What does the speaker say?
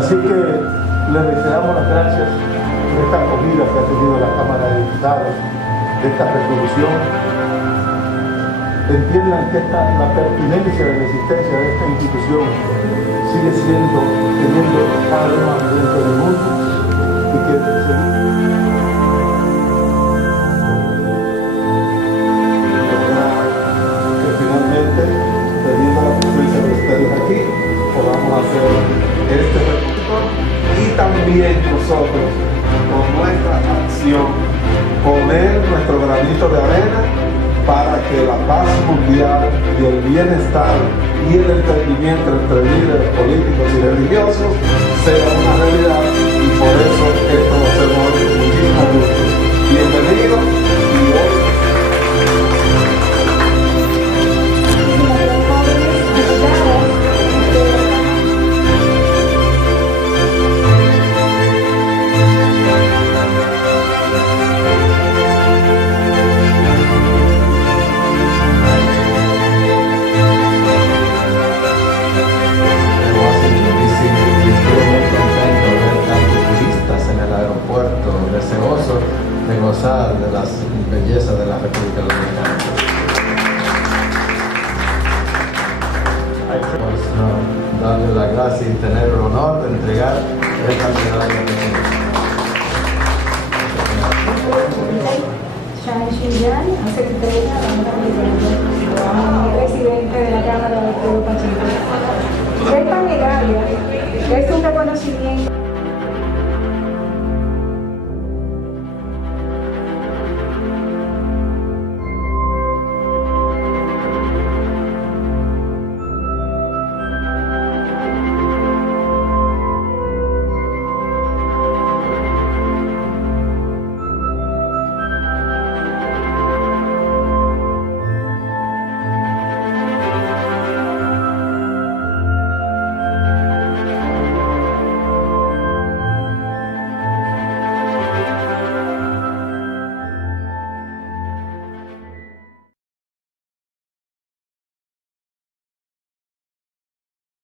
Así que le reiteramos las gracias por esta acogida que ha tenido la Cámara de Diputados, de esta resolución. Entiendan que la pertinencia de la existencia de esta institución sigue teniendo cada vez más dentro del mundo y que finalmente, teniendo la presencia de ustedes aquí, podamos hacer este recuento y también nosotros, con nuestra acción, poner nuestro granito de arena para que la paz mundial y el bienestar y el entendimiento entre líderes políticos y religiosos sea una realidad, y por eso esto lo hacemos con muchísimo gusto. Bienvenidos y hoy. De gozar de las bellezas de la República Dominicana. Darle la gracia y tener el honor de entregar esta medalla de